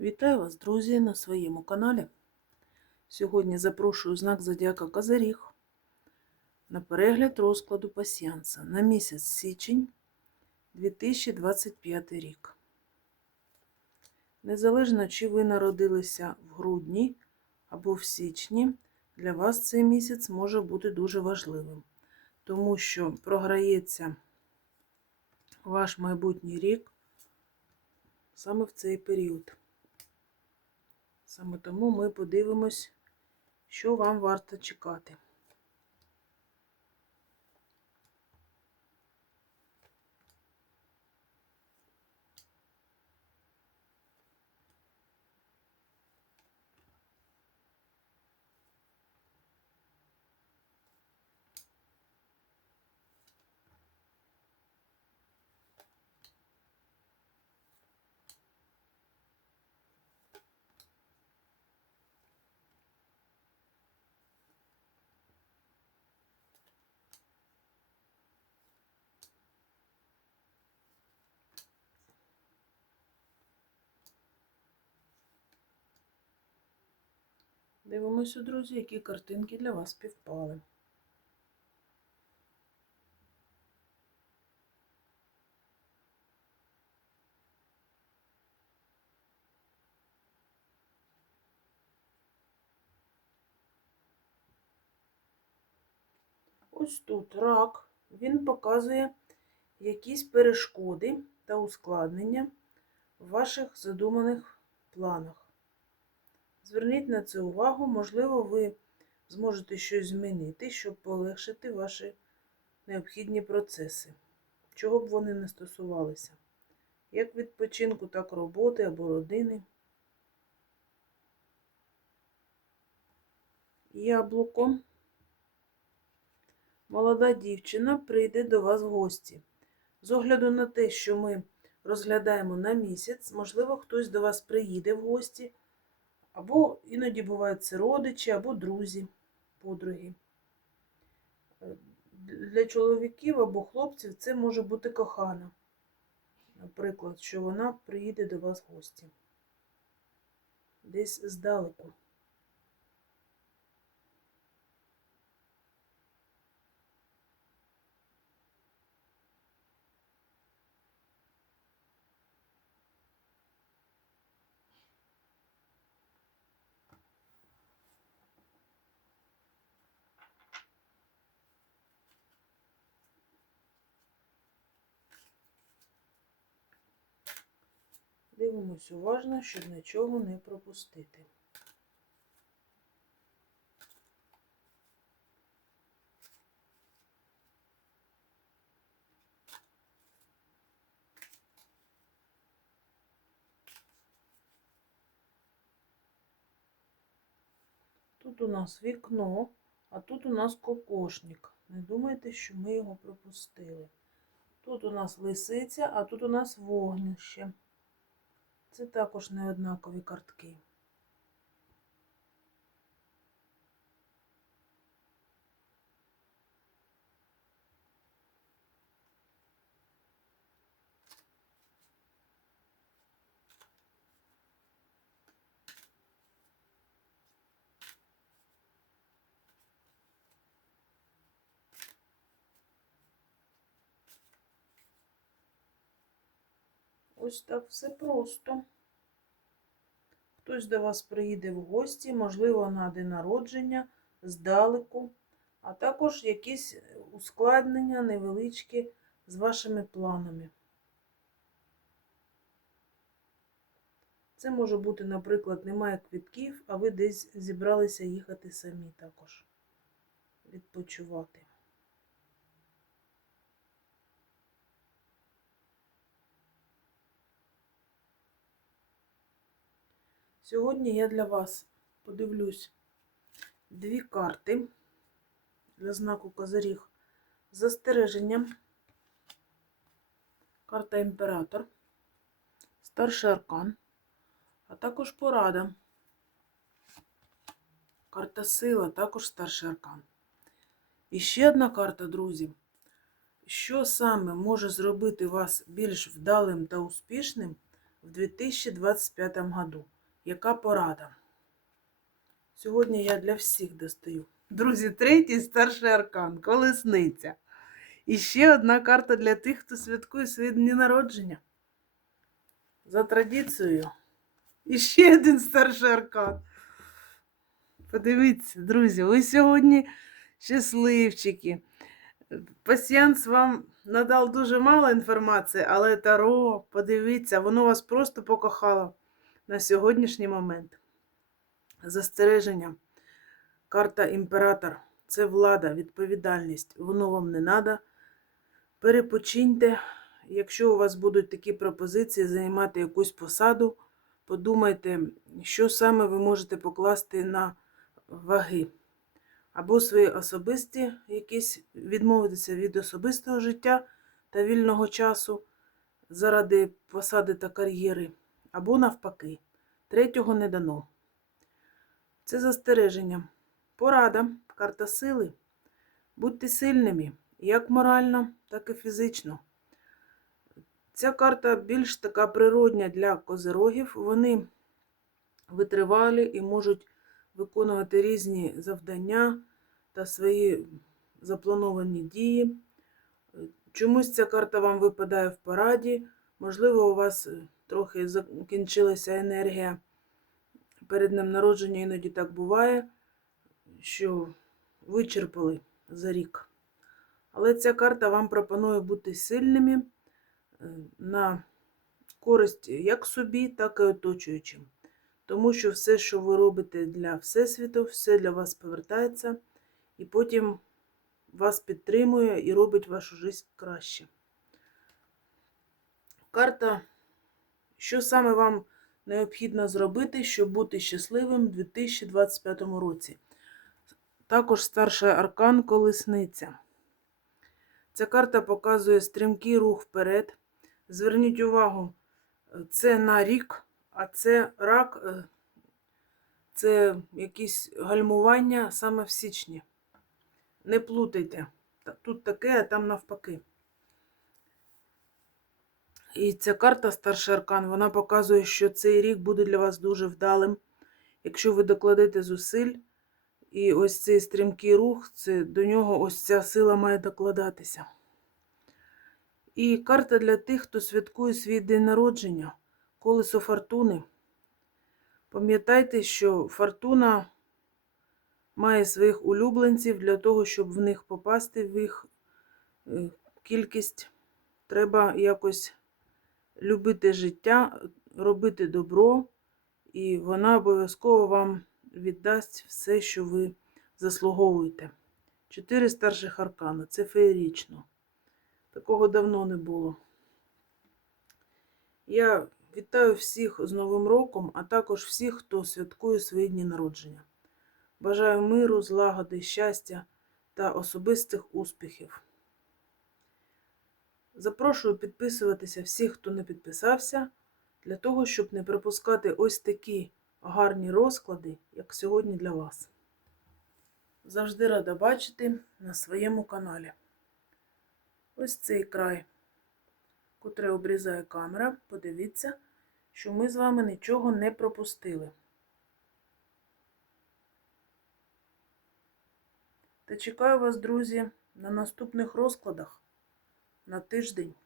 Вітаю вас, друзі, на своєму каналі. Сьогодні запрошую знак Зодіака Козиріг на перегляд розкладу пасіянса на місяць січень 2025 рік. Незалежно, чи ви народилися в грудні або в січні, для вас цей місяць може бути дуже важливим, тому що програється ваш майбутній рік саме в цей період. Саме тому ми подивимось, що вам варто чекати. Дивимося, друзі, які картинки для вас співпали. Ось тут рак, він показує якісь перешкоди та ускладнення в ваших задуманих планах. Зверніть на це увагу, можливо, ви зможете щось змінити, щоб полегшити ваші необхідні процеси, чого б вони не стосувалися, як відпочинку, так роботи або родини. Яблуко. Молода дівчина прийде до вас в гості. З огляду на те, що ми розглядаємо на місяць, можливо, хтось до вас приїде в гості. Або іноді бувають це родичі, або друзі, подруги. Е, Для чоловіків або хлопців це може бути кохана. Наприклад, що вона приїде до вас в гості. Десь здалеку. Дивимось уважно, щоб нічого не пропустити. Тут у нас вікно, а тут у нас кокошник. Не думайте, що ми його пропустили. Тут у нас лисиця, а тут у нас вогнище. Це також неоднакові картки. Ось так все просто. Хтось до вас приїде в гості, можливо, на день народження, здалеку, а також якісь ускладнення невеличкі з вашими планами. Це може бути, наприклад, немає квітків, а ви десь зібралися їхати самі також відпочивати. Сьогодні я для вас подивлюсь дві карти для знаку Козиріг з застереженням. Карта Імператор, старший аркан, а також порада. Карта сила, також старший аркан. І ще одна карта, друзі. Що саме може зробити вас більш вдалим та успішним в 2025 году. Яка порада? Сьогодні я для всіх достаю. Друзі, третій старший аркан, колесниця. І ще одна карта для тих, хто святкує свої дні народження. За традицією. І ще один старший аркан. Подивіться, друзі, ви сьогодні щасливчики. Пасіянс вам надав дуже мало інформації, але Таро, подивіться, воно вас просто покохало на сьогоднішній момент. Застереження. Карта імператор це влада, відповідальність. Воно вам не треба. Перепочиньте. Якщо у вас будуть такі пропозиції займати якусь посаду, подумайте, що саме ви можете покласти на ваги. Або свої особисті якісь відмовитися від особистого життя та вільного часу заради посади та кар'єри, або навпаки. Третього не дано. Це застереження. Порада, карта сили. Будьте сильними, як морально, так і фізично. Ця карта більш така природня для козирогів. Вони витривалі і можуть виконувати різні завдання та свої заплановані дії. Чомусь ця карта вам випадає в параді. Можливо, у вас трохи закінчилася енергія перед днем народження, іноді так буває, що вичерпали за рік. Але ця карта вам пропонує бути сильними е, на користь як собі, так і оточуючим. Тому що все, що ви робите для Всесвіту, все для вас повертається, і потім вас підтримує і робить вашу життя краще. Карта, що саме вам необхідно зробити, щоб бути щасливим у 2025 році. Також старший аркан колесниця. Ця карта показує стрімкий рух вперед. Зверніть увагу, це на рік, а це рак, е, це якісь гальмування саме в січні. Не плутайте. Тут таке, а там навпаки. І ця карта старший аркан, вона показує, що цей рік буде для вас дуже вдалим. Якщо ви докладете зусиль, і ось цей стрімкий рух, це до нього ось ця сила має докладатися. І карта для тих, хто святкує свій день народження, колесо фортуни. Пам'ятайте, що фортуна має своїх улюбленців для того, щоб в них попасти в їх е, кількість. Треба якось любити життя, робити добро, і вона обов'язково вам віддасть все, що ви заслуговуєте. Чотири старших аркана це феєрічно. Такого давно не було. Я вітаю всіх з Новим роком, а також всіх, хто святкує свої дні народження. Бажаю миру, злагоди, щастя та особистих успіхів. Запрошую підписуватися всіх, хто не підписався, для того, щоб не пропускати ось такі гарні розклади, як сьогодні для вас. Завжди рада бачити на своєму каналі. Ось цей край, котрий обрізає камера. Подивіться, що ми з вами нічого не пропустили. Та чекаю вас, друзі, на наступних розкладах на тиждень.